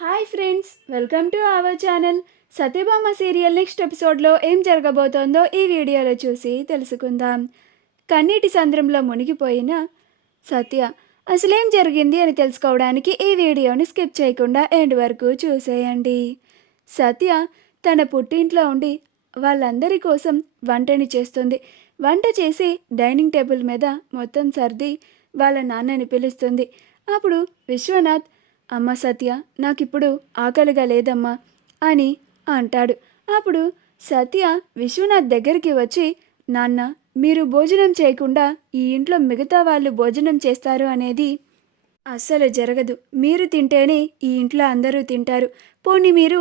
Hi friends, welcome to our channel. Satyabhama serial next ఎపిసోడ్లో ఏం జరగబోతోందో ఈ వీడియోలో చూసి తెలుసుకుందాం. కన్నీటి సంద్రంలో మునిగిపోయిన సత్య అసలేం జరిగింది అని తెలుసుకోవడానికి ఈ వీడియోని స్కిప్ చేయకుండా ఎండ్ వరకు చూసేయండి. సత్య తన పుట్టింట్లో ఉండి వాళ్ళందరి కోసం వంటని చేస్తుంది. వంట చేసి డైనింగ్ టేబుల్ మీద మొత్తం సర్ది వాళ్ళ నాన్నని పిలుస్తుంది. అప్పుడు విశ్వనాథ్, అమ్మ సత్య, నాకిప్పుడు ఆకలిగా లేదమ్మా అని అంటాడు. అప్పుడు సత్య విశ్వనాథ్ దగ్గరికి వచ్చి, నాన్న, మీరు భోజనం చేయకుండా ఈ ఇంట్లో మిగతా వాళ్ళు భోజనం చేస్తారు అనేది అస్సలు జరగదు. మీరు తింటేనే ఈ ఇంట్లో అందరూ తింటారు. పోనీ మీరు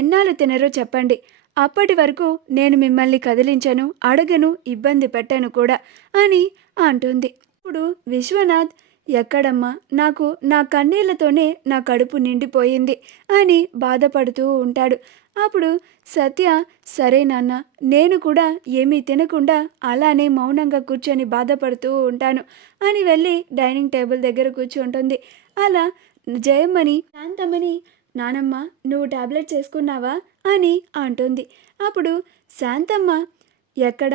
ఎన్నాళ్ళు తినరో చెప్పండి. అప్పటి వరకు నేను మిమ్మల్ని కదిలించను, అడగను, ఇబ్బంది పెట్టను కూడా అని అంటుంది. ఇప్పుడు విశ్వనాథ్, ఎక్కడమ్మా, నాకు నా కన్నీళ్లతోనే నా కడుపు నిండిపోయింది అని బాధపడుతూ ఉంటాడు. అప్పుడు సత్య, సరే నాన్న, నేను కూడా ఏమీ తినకుండా అలానే మౌనంగా కూర్చొని బాధపడుతూ ఉంటాను అని వెళ్ళి డైనింగ్ టేబుల్ దగ్గర కూర్చుంటుంది. అలా జయమ్మని శాంతమ్మని, నానమ్మ, నువ్వు టాబ్లెట్స్ వేసుకున్నావా అని అంటుంది. అప్పుడు శాంతమ్మ, ఎక్కడ,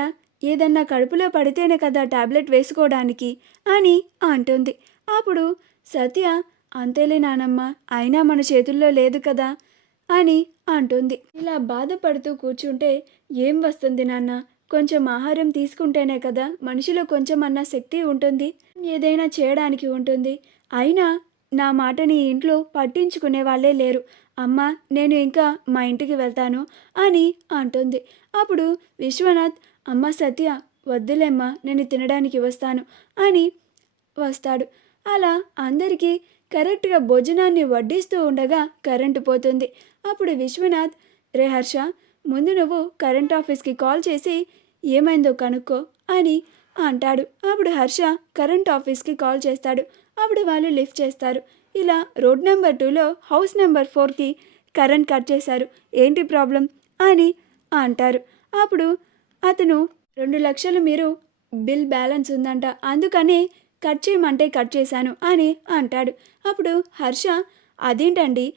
ఏదన్నా కడుపులో పడితేనే కదా టాబ్లెట్ వేసుకోవడానికి అని అంటుంది. అప్పుడు సత్య, అంతేలే నానమ్మ, అయినా మన చేతుల్లో లేదు కదా అని అంటుంది. ఇలా బాధపడుతూ కూర్చుంటే ఏం వస్తుంది నాన్న, కొంచెం ఆహారం తీసుకుంటేనే కదా మనిషిలో కొంచెం అన్న శక్తి ఉంటుంది, ఏదైనా చేయడానికి ఉంటుంది. అయినా నా మాటని ఇంట్లో పట్టించుకునే వాళ్ళే లేరు. అమ్మ, నేను ఇంకా మా ఇంటికి వెళ్తాను అని అంటుంది. అప్పుడు విశ్వనాథ్, అమ్మ సత్య, వద్దులేమ్మా, నేను తినడానికి వస్తాను అని వస్తాడు. అలా అందరికీ కరెక్ట్గా భోజనాన్ని వడ్డిస్తూ ఉండగా కరెంటు పోతుంది. అప్పుడు విశ్వనాథ్, రే హర్ష, ముందు నువ్వు కరెంట్ ఆఫీస్కి కాల్ చేసి ఏమైందో కనుక్కో అని అంటాడు. అప్పుడు హర్ష కరెంట్ ఆఫీస్కి కాల్ చేస్తాడు. అప్పుడు వాళ్ళు లిఫ్ట్ చేస్తారు. ఇలా రోడ్ నెంబర్ 2లో హౌస్ నెంబర్ 4కి కరెంట్ కట్ చేశారు, ఏంటి ప్రాబ్లం అని అంటారు. అప్పుడు అతను, 2 లక్షలు మీరు బిల్ బ్యాలెన్స్ ఉందంట, అందుకని కట్ చేయమంటే కట్ చేశాను అని అంటాడు. అప్పుడు హర్ష, అదేంటండి,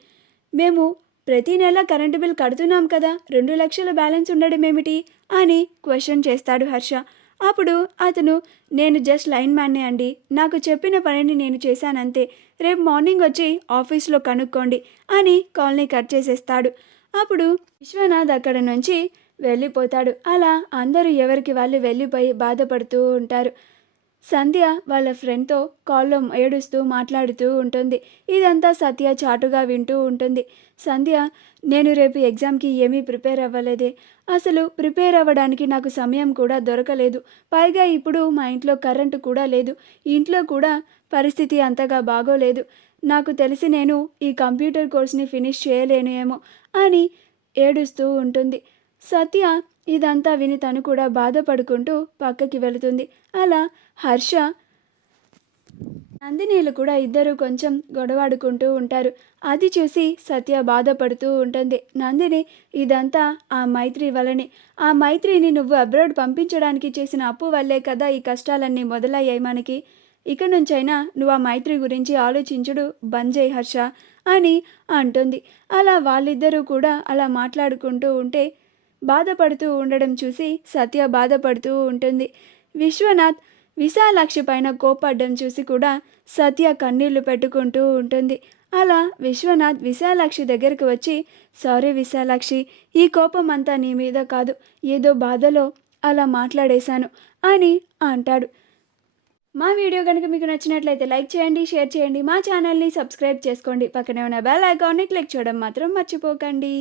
మేము ప్రతి నెల కరెంటు బిల్ కడుతున్నాం కదా, 2 లక్షల బ్యాలెన్స్ ఉండడం ఏమిటి అని క్వశ్చన్ చేస్తాడు హర్ష. అప్పుడు అతను, నేను జస్ట్ లైన్ మ్యాన్నే అండి, నాకు చెప్పిన పనిని నేను చేశానంతే, రేపు మార్నింగ్ వచ్చి ఆఫీస్లో కనుక్కోండి అని కాల్ని కట్ చేసేస్తాడు. అప్పుడు విశ్వనాథ్ అక్కడ నుంచి వెళ్ళిపోతాడు. అలా అందరూ ఎవరికి వాళ్ళు వెళ్ళిపోయి బాధపడుతూ ఉంటారు. సంధ్య వాళ్ళ ఫ్రెండ్తో కాల్లో ఏడుస్తూ మాట్లాడుతూ ఉంటుంది. ఇదంతా సత్య చాటుగా వింటూ ఉంటుంది. సంధ్య, నేను రేపు ఎగ్జామ్కి ఏమీ ప్రిపేర్ అవ్వలేదే, అసలు ప్రిపేర్ అవ్వడానికి నాకు సమయం కూడా దొరకలేదు. పైగా ఇప్పుడు మా ఇంట్లో కరెంటు కూడా లేదు, ఇంట్లో కూడా పరిస్థితి అంతగా బాగోలేదు, నాకు తెలిసి నేను ఈ కంప్యూటర్ కోర్స్ని ఫినిష్ చేయలేను ఏమో అని ఏడుస్తూ ఉంటుంది. సత్య ఇదంతా విని తను కూడా బాధపడుకుంటూ పక్కకి వెళుతుంది. అలా హర్ష, నందినీలు కూడా ఇద్దరు కొంచెం గొడవాడుకుంటూ ఉంటారు. అది చూసి సత్య బాధపడుతూ ఉంటుంది. నందిని, ఇదంతా ఆ మైత్రి వల్లనే, ఆ మైత్రిని నువ్వు అబ్రాడ్ పంపించడానికి చేసిన అప్పు వల్లే కదా ఈ కష్టాలన్నీ మొదలయ్యాయి మనకి, ఇక నుంచైనా నువ్వు ఆ మైత్రి గురించి ఆలోచించుడు బంద్ చేయి హర్ష అని అంటుంది. అలా వాళ్ళిద్దరూ కూడా అలా మాట్లాడుకుంటూ ఉంటే బాధపడుతూ ఉండడం చూసి సత్య బాధపడుతూ ఉంటుంది. విశ్వనాథ్ విశాలాక్షి పైన కోపడ్డం చూసి కూడా సత్య కన్నీళ్లు పెట్టుకుంటూ ఉంటుంది. అలా విశ్వనాథ్ విశాలాక్షి దగ్గరికి వచ్చి, సారీ విశాలాక్షి, ఈ కోపం అంతా నీ మీద కాదు, ఏదో బాధలో అలా మాట్లాడేశాను అని అంటాడు. మా వీడియో కనుక మీకు నచ్చినట్లయితే లైక్ చేయండి, షేర్ చేయండి, మా ఛానల్ని సబ్స్క్రైబ్ చేసుకోండి, పక్కనే ఉన్న బెల్ ఐకాన్ని క్లిక్ చేయడం మాత్రం మర్చిపోకండి.